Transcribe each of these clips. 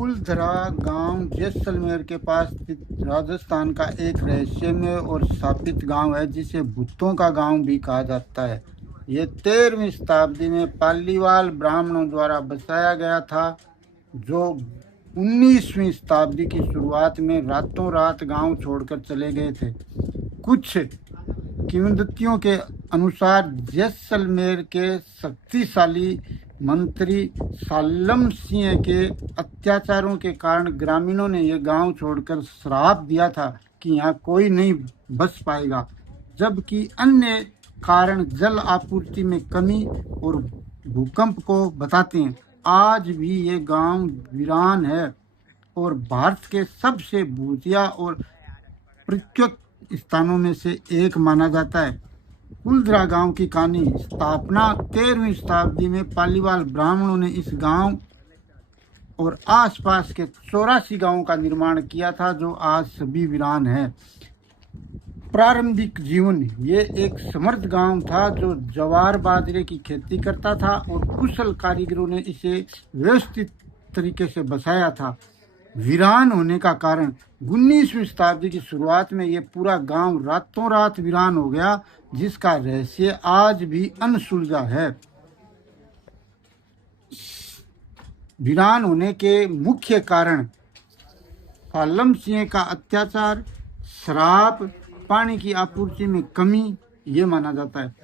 कुलधरा गांव जैसलमेर के पास स्थित राजस्थान का एक रहस्यमय और स्थापित गांव है जिसे भूतों का गांव भी कहा जाता है। ये 13वीं शताब्दी में पालीवाल ब्राह्मणों द्वारा बसाया गया था, जो 19वीं शताब्दी की शुरुआत में रातों रात गांव छोड़कर चले गए थे। कुछ किंवदंतियों के अनुसार जैसलमेर के शक्तिशाली मंत्री सालम सिंह के अत्याचारों के कारण ग्रामीणों ने यह गांव छोड़कर श्राप दिया था कि यहाँ कोई नहीं बस पाएगा, जबकि अन्य कारण जल आपूर्ति में कमी और भूकंप को बताते हैं। आज भी ये गांव वीरान है और भारत के सबसे भूतिया और प्रख्यात स्थानों में से एक माना जाता है। कुलधरा गांव की कहानी। स्थापना 13वीं शताब्दी में पालीवाल ब्राह्मणों ने इस गांव और आसपास के 84 गांवों का निर्माण किया था, जो आज सभी वीरान है। प्रारंभिक जीवन। ये एक समृद्ध गांव था जो ज्वार बाजरे की खेती करता था और कुशल कारीगरों ने इसे व्यवस्थित तरीके से बसाया था। वीरान होने का कारण। 19वीं शताब्दी की शुरुआत में ये पूरा गांव रातों रात वीरान हो गया, जिसका रहस्य आज भी अनसुलझा है। वीरान होने के मुख्य कारण सालम सिंह का अत्याचार, श्राप, पानी की आपूर्ति में कमी, ये माना जाता है।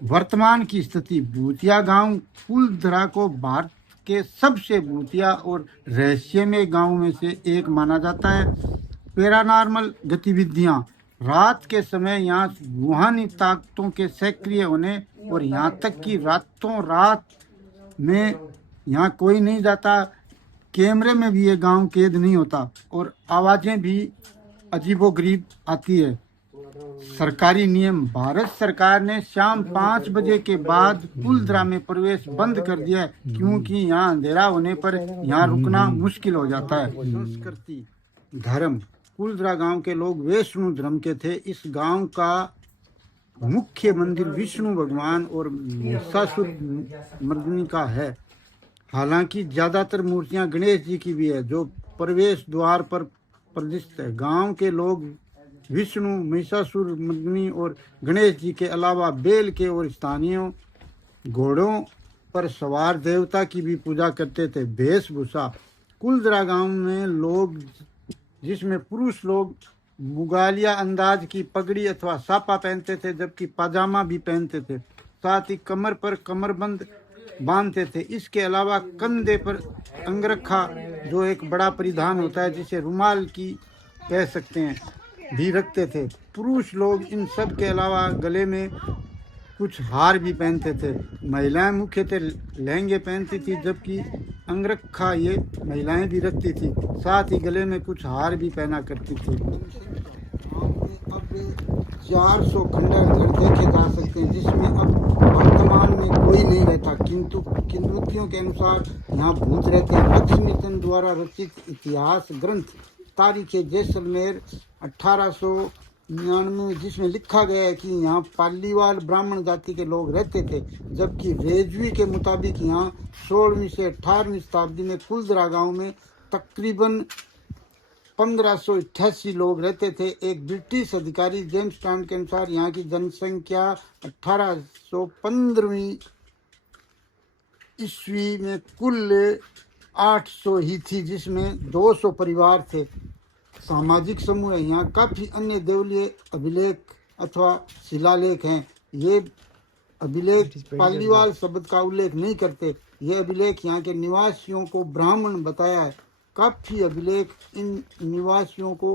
वर्तमान की स्थिति। भूतिया गांव कुलधरा को भारत के सबसे भूतिया और रहस्यमय गांवों में से एक माना जाता है। पैरानॉर्मल गतिविधियां। रात के समय यहाँ रूहानी ताकतों के सक्रिय होने और यहाँ तक कि रातों रात में यहाँ कोई नहीं जाता, कैमरे में भी ये गांव कैद नहीं होता और आवाज़ें भी अजीबोगरीब आती है। सरकारी नियम। भारत सरकार ने शाम 5 बजे के बाद कुलधरा में प्रवेश बंद कर दिया है, क्योंकि यहाँ अंधेरा होने पर यहाँ रुकना मुश्किल हो जाता है। संस्कृति। धर्म। कुलधरा गांव के लोग वैष्णव धर्म के थे। इस गांव का मुख्य मंदिर विष्णु भगवान और महिषासुर मर्दिनी का है। हालांकि ज्यादातर मूर्तियां गणेश जी की भी है, जो प्रवेश द्वार पर प्रतिष्ठित है। गांव के लोग विष्णु, महिषासुर मर्दिनी और गणेश जी के अलावा बेल के और स्थानीय घोड़ों पर सवार देवता की भी पूजा करते थे। वेशभूषा। कुलधरा गांव में लोग, जिसमें पुरुष लोग मुगालिया अंदाज की पगड़ी अथवा सापा पहनते थे, जबकि पाजामा भी पहनते थे। साथ ही कमर पर कमरबंद बांधते थे। इसके अलावा कंधे पर अंगरखा, जो एक बड़ा परिधान होता है जिसे रुमाल की कह सकते हैं, भी रखते थे। पुरुष लोग इन सब के अलावा गले में कुछ हार भी पहनते थे। महिलाएं मुख्यतः लहंगे पहनती थी, जबकि अंगरखा ये महिलाएं भी रखती थी। साथ ही गले में कुछ हार भी पहना करती थी। अब 400 खंडहर घर देखे जा सकते हैं, जिसमें अब वर्तमान में कोई नहीं रहता, किंतु किंवदंतियों के अनुसार यहाँ भूत रहते हैं। लक्ष्मीचंद द्वारा रचित इतिहास ग्रंथ तारीख जैसलमेर 1899, जिसमें लिखा गया है कि यहाँ पालीवाल ब्राह्मण जाति के लोग रहते थे, जबकि रेजवी के मुताबिक यहाँ 16वीं से 18वीं शताब्दी में कुलधरा गांव में तकरीबन 1588 लोग रहते थे। एक ब्रिटिश अधिकारी जेम्स टाउन के अनुसार यहाँ की जनसंख्या 1815वीं ईस्वी में कुल 800 ही थी, जिसमें 200 परिवार थे। सामाजिक समूह है। यहाँ काफ़ी अन्य देवलीय अभिलेख अथवा शिलालेख हैं। ये अभिलेख पालीवाल शब्द का उल्लेख नहीं करते। ये अभिलेख यहाँ के निवासियों को ब्राह्मण बताया है। काफ़ी अभिलेख इन निवासियों को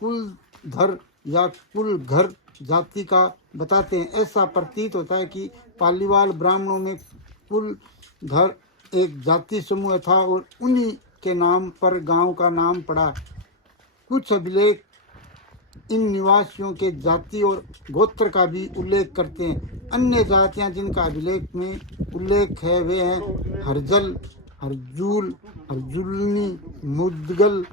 कुलधर या कुलघर जाति का बताते हैं। ऐसा प्रतीत होता है कि पालीवाल ब्राह्मणों में कुलधर एक जाति समूह था और उन्हीं के नाम पर गांव का नाम पड़ा। कुछ अभिलेख इन निवासियों के जाति और गोत्र का भी उल्लेख करते हैं। अन्य जातियां जिनका अभिलेख में उल्लेख है वे हैं हरजल, हरजूल, हरजुलनी, मुदगल,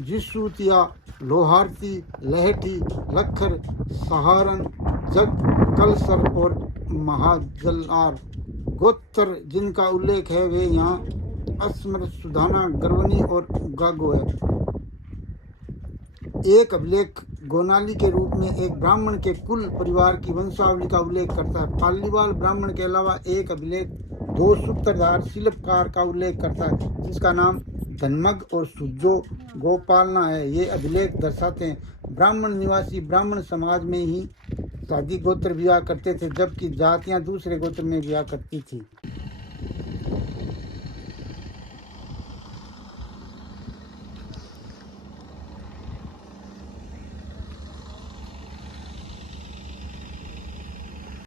जिसूतिया, लोहारती, लहठी, लखर, सहारन, जग, कलसर और महाजलार। गोत्र जिनका उल्लेख है वे यहाँ असमर, सुधाना, गर्वनी और गागो है। एक अभिलेख गोनाली के रूप में एक ब्राह्मण के कुल परिवार की वंशावली का उल्लेख करता है। पालीवाल ब्राह्मण के अलावा एक अभिलेख 2 सूत्रधार शिल्पकार का उल्लेख करता है जिसका नाम धनमग और सुजो गोपालना है। ये अभिलेख दर्शाते हैं ब्राह्मण निवासी ब्राह्मण समाज में ही शादी गोत्र विवाह करते थे, जबकि जातियां दूसरे गोत्र में विवाह करती थी।